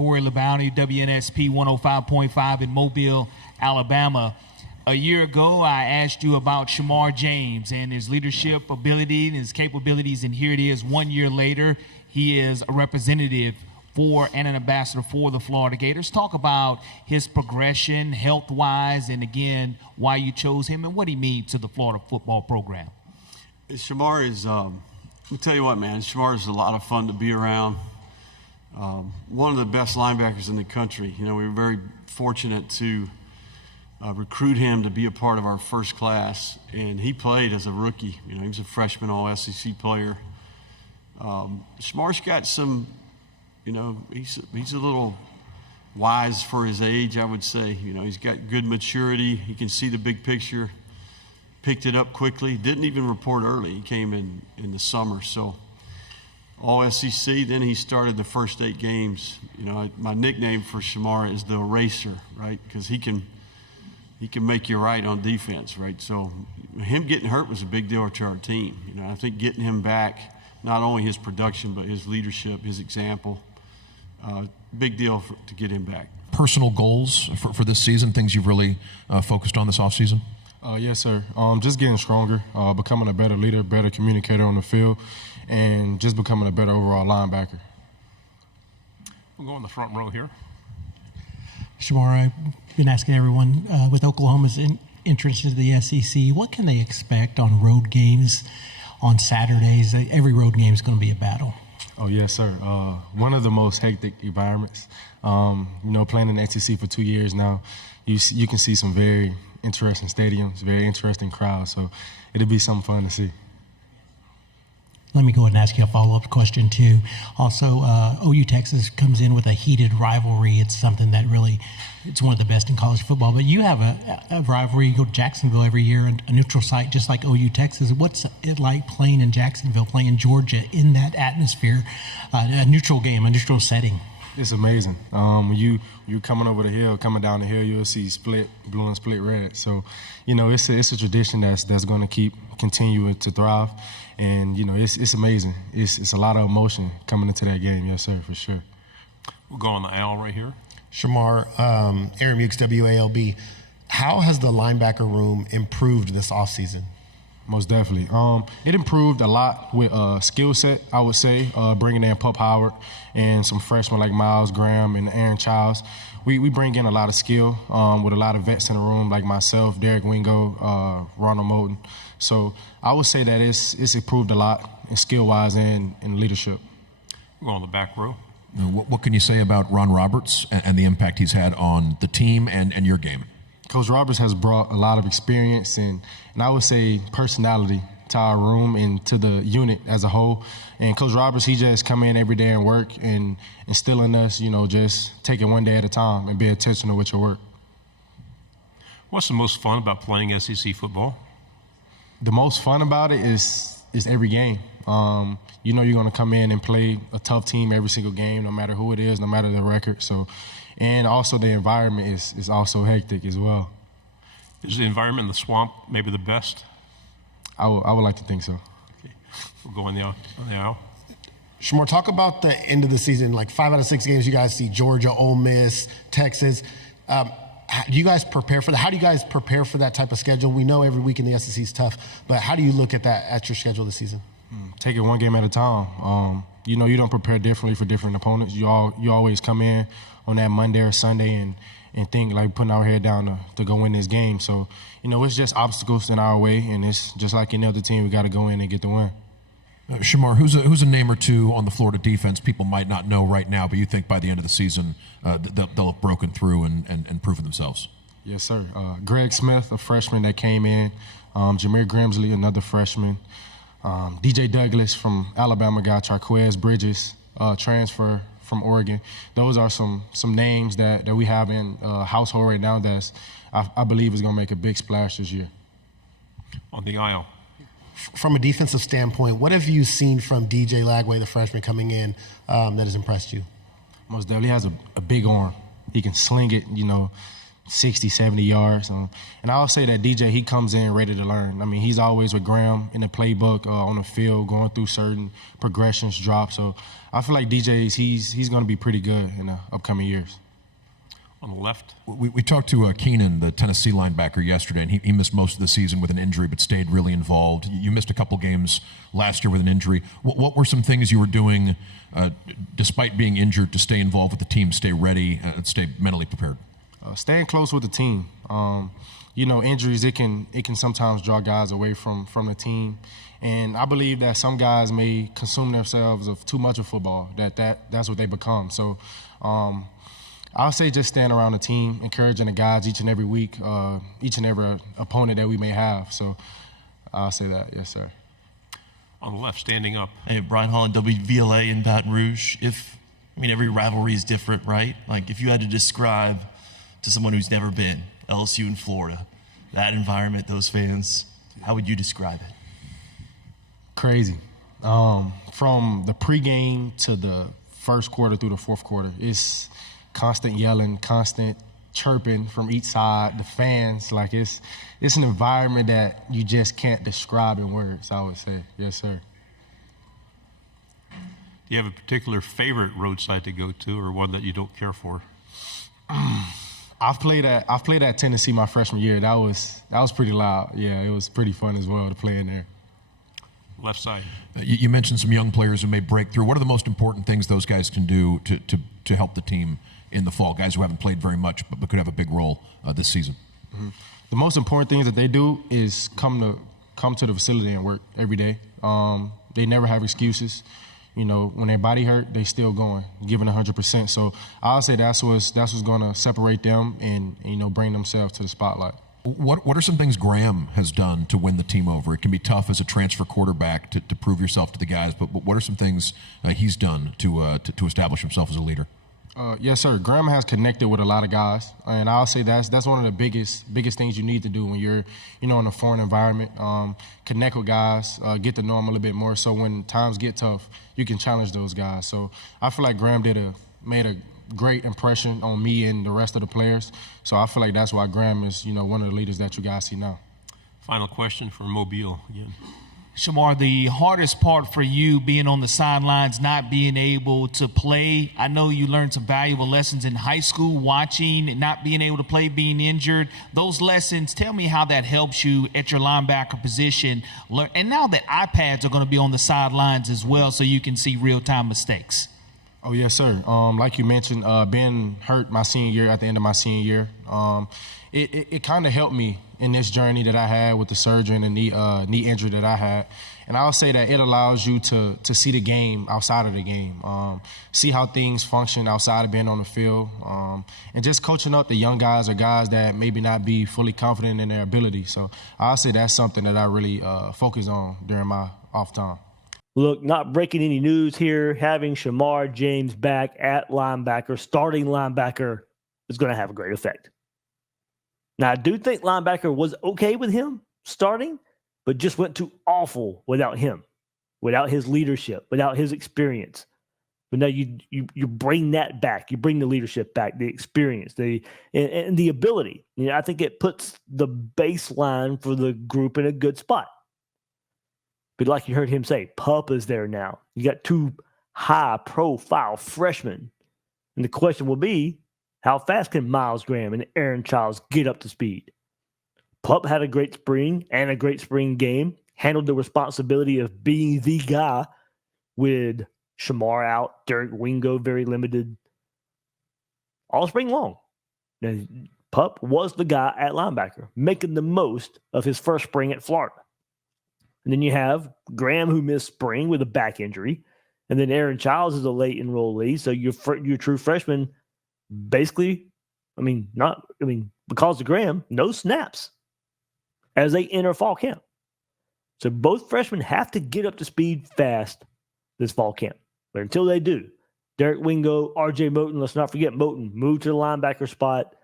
Corey LeBounty, WNSP 105.5 in Mobile, Alabama. A year ago, I asked you about Shemar James and his leadership ability and his capabilities, and here it is 1 year later. He is a representative for and an ambassador for the Florida Gators. Talk about his progression health-wise, and again, why you chose him and what he means to the Florida football program. Shamar is, let me tell you what, man, Shamar is a lot of fun to be around. One of the best linebackers in the country. You know, we were very fortunate to recruit him to be a part of our first class, and he played as a rookie. You know, he was a freshman all-SEC player. Shamar's got some, you know, he's a little wise for his age, I would say. You know, he's got good maturity. He can see the big picture. Picked it up quickly. Didn't even report early. He came in the summer. So all SEC. Then he started the first 8 games. You know, my nickname for Shamar is the eraser, right? Because he can make you right on defense, right? So him getting hurt was a big deal to our team. You know, I think getting him back, not only his production but his leadership, his example, big deal to get him back. Personal goals for this season, things you've really focused on this offseason? Yes, sir. Just getting stronger, becoming a better leader, better communicator on the field, and just becoming a better overall linebacker. We'll go in the front row here. Shamar, I've been asking everyone with Oklahoma's entrance into the SEC, what can they expect on road games on Saturdays? Every road game is going to be a battle. Oh, yes, sir. One of the most hectic environments. You know, playing in the SEC for 2 years now, you can see some very interesting stadiums, very interesting crowds, so it'll be something fun to see. Let me go ahead and ask you a follow-up question, too. Also, OU Texas comes in with a heated rivalry. It's something that really, it's one of the best in college football. But you have a rivalry. You go to Jacksonville every year, a neutral site, just like OU Texas. What's it like playing in Jacksonville, playing in Georgia, in that atmosphere, a neutral game, a neutral setting? It's amazing. You're coming over the hill, coming down the hill, you'll see split blue and split red. So, you know, it's a tradition that's going to continue to thrive. And, you know, it's amazing. It's a lot of emotion coming into that game. Yes, sir, for sure. We'll go on the aisle right here. Shamar, Aaron Mukes, WALB. How has the linebacker room improved this offseason? Most definitely. It improved a lot with skill set, I would say, bringing in Pup Howard and some freshmen like Miles Graham and Aaron Childs. We bring in a lot of skill with a lot of vets in the room like myself, Derek Wingo, Ronald Moulton. So I would say that it's improved a lot in skill-wise and in leadership. We'll go on the back row. What can you say about Ron Roberts and the impact he's had on the team and your game? Coach Roberts has brought a lot of experience and I would say personality to our room and to the unit as a whole. And Coach Roberts, he just come in every day and work and instill in us, you know, just take it one day at a time and be intentional with your work. What's the most fun about playing SEC football? The most fun about it is every game. You know you're going to come in and play a tough team every single game, no matter who it is, no matter the record. So, and also the environment is also hectic as well. Is the environment in the swamp maybe the best? I would like to think so. Okay. We'll go on the aisle. Shamar, talk about the end of the season. Like 5 out of 6 games, you guys see Georgia, Ole Miss, Texas. Do you guys prepare for that? How do you guys prepare for that type of schedule? We know every week in the SEC is tough, but how do you look at that at your schedule this season? Take it one game at a time. You know, you don't prepare differently for different opponents. You always come in on that Monday or Sunday and think like putting our head down to go win this game. So, you know, it's just obstacles in our way, and it's just like any other team, we got to go in and get the win. Shamar, who's a name or two on the Florida defense people might not know right now, but you think by the end of the season they'll have broken through and proven themselves? Yes, sir. Greg Smith, a freshman that came in. Jameer Grimsley, another freshman. DJ Douglas from Alabama guy. Charquez Bridges, transfer from Oregon. Those are some names that we have in household right now that's I believe is going to make a big splash this year. On the aisle. From a defensive standpoint, what have you seen from DJ Lagway, the freshman coming in, that has impressed you? Most definitely has a big arm. He can sling it, you know, 60, 70 yards. And I'll say that DJ, he comes in ready to learn. I mean, he's always with Graham in the playbook, on the field, going through certain progressions, drops. So I feel like DJ's, he's going to be pretty good in the upcoming years. On the left. We talked to Keenan, the Tennessee linebacker, yesterday, and he missed most of the season with an injury but stayed really involved. You missed a couple games last year with an injury. What were some things you were doing despite being injured to stay involved with the team, stay ready, and stay mentally prepared? Staying close with the team. Injuries, it can sometimes draw guys away from the team. And I believe that some guys may consume themselves of too much of football, that's what they become. So I'll say just stand around the team, encouraging the guys each and every week, each and every opponent that we may have. So I'll say that, yes, sir. On the left, standing up. Hey, Brian Holland, WVLA in Baton Rouge. Every rivalry is different, right? Like, if you had to describe to someone who's never been, LSU in Florida, that environment, those fans, how would you describe it? Crazy. From the pregame to the first quarter through the fourth quarter, it's constant yelling, constant chirping from each side, the fans. Like, it's an environment that you just can't describe in words, I would say. Yes, sir. Do you have a particular favorite roadside to go to, or one that you don't care for? I've played at Tennessee my freshman year. That was pretty loud. Yeah, it was pretty fun as well to play in there. Left side. You mentioned some young players who may break through. What are the most important things those guys can do to help the team in the fall? Guys who haven't played very much but could have a big role this season. Mm-hmm. The most important things that they do is come to the facility and work every day. They never have excuses. When their body hurt, they still going, giving 100%. So I'll say that's what's going to separate them and bring themselves to the spotlight. What are some things Graham has done to win the team over? It can be tough as a transfer quarterback to prove yourself to the guys, but what are some things he's done to establish himself as a leader? Yes, sir. Graham has connected with a lot of guys, and I'll say that's one of the biggest things you need to do when you're, in a foreign environment. Connect with guys, get to know them a little bit more, so when times get tough, you can challenge those guys. So I feel like Graham made a great impression on me and the rest of the players. So I feel like that's why Graham is, one of the leaders that you guys see now. Final question for Mobile again. Shamar, the hardest part for you being on the sidelines, not being able to play. I know you learned some valuable lessons in high school, watching and not being able to play, being injured. Those lessons, tell me how that helps you at your linebacker position. And now that iPads are going to be on the sidelines as well, so you can see real-time mistakes. Oh, yes, sir. Like you mentioned, being hurt my senior year, at the end of my senior year, it kind of helped me in this journey that I had with the surgery and the knee injury that I had. And I'll say that it allows you to see the game outside of the game, see how things function outside of being on the field, and just coaching up the young guys or guys that maybe not be fully confident in their ability. So I'll say that's something that I really focus on during my off time. Look, not breaking any news here, having Shamar James back at linebacker, starting linebacker, is going to have a great effect. Now, I do think linebacker was okay with him starting, but just went too awful without him, without his leadership, without his experience. But now you bring that back. You bring the leadership back, the experience, and the ability. I think it puts the baseline for the group in a good spot. But like you heard him say, Pup is there now. You got two high-profile freshmen. And the question will be, how fast can Miles Graham and Aaron Childs get up to speed? Pup had a great spring and a great spring game, handled the responsibility of being the guy with Shamar out, Derek Wingo very limited, all spring long. Now, Pup was the guy at linebacker, making the most of his first spring at Florida. And then you have Graham, who missed spring with a back injury. And then Aaron Childs is a late enrollee. So your true freshman, basically, because of Graham, no snaps as they enter fall camp. So both freshmen have to get up to speed fast this fall camp. But until they do, Derek Wingo, R.J. Moten, let's not forget Moten, moved to the linebacker spot,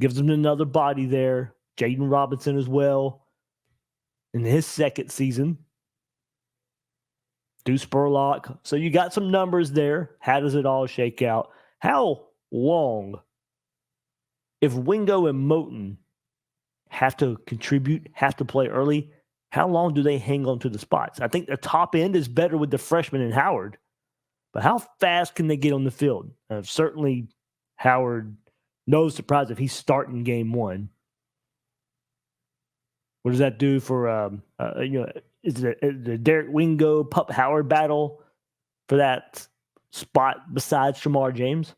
gives them another body there. Jaden Robinson as well. In his second season, Deuce Spurlock. So you got some numbers there. How does it all shake out? How long, if Wingo and Moten have to contribute, have to play early, how long do they hang on to the spots? I think the top end is better with the freshman and Howard, but how fast can they get on the field? Certainly, Howard, no surprise if he's starting game one. What does that do for, is it the Derek Wingo, Pup Howard battle for that spot besides Shemar James?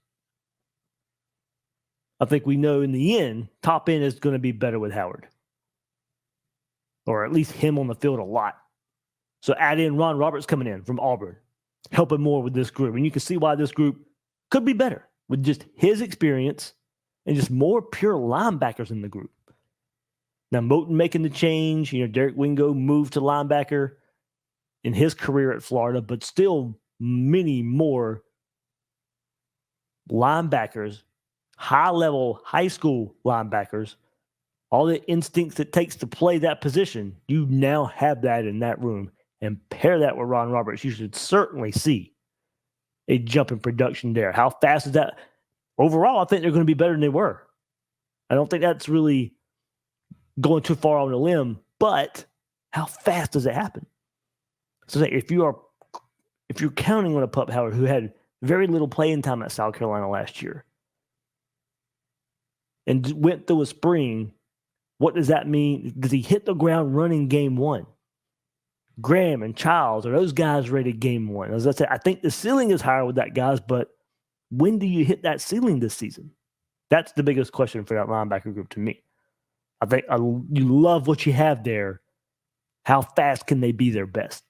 I think we know in the end, top end is going to be better with Howard. Or at least him on the field a lot. So add in Ron Roberts coming in from Auburn, helping more with this group. And you can see why this group could be better with just his experience and just more pure linebackers in the group. Now, Moten making the change, Derek Wingo moved to linebacker in his career at Florida, but still many more linebackers, high-level high school linebackers, all the instincts it takes to play that position, you now have that in that room. And pair that with Ron Roberts, you should certainly see a jump in production there. How fast is that? Overall, I think they're going to be better than they were. I don't think that's really going too far on a limb, but how fast does it happen? So if you're counting on a Pup Howard who had very little playing time at South Carolina last year and went through a spring, what does that mean? Does he hit the ground running game one? Graham and Childs, are those guys ready game one? As I said, I think the ceiling is higher with that guys, but when do you hit that ceiling this season? That's the biggest question for that linebacker group to me. I think you love what you have there. How fast can they be their best?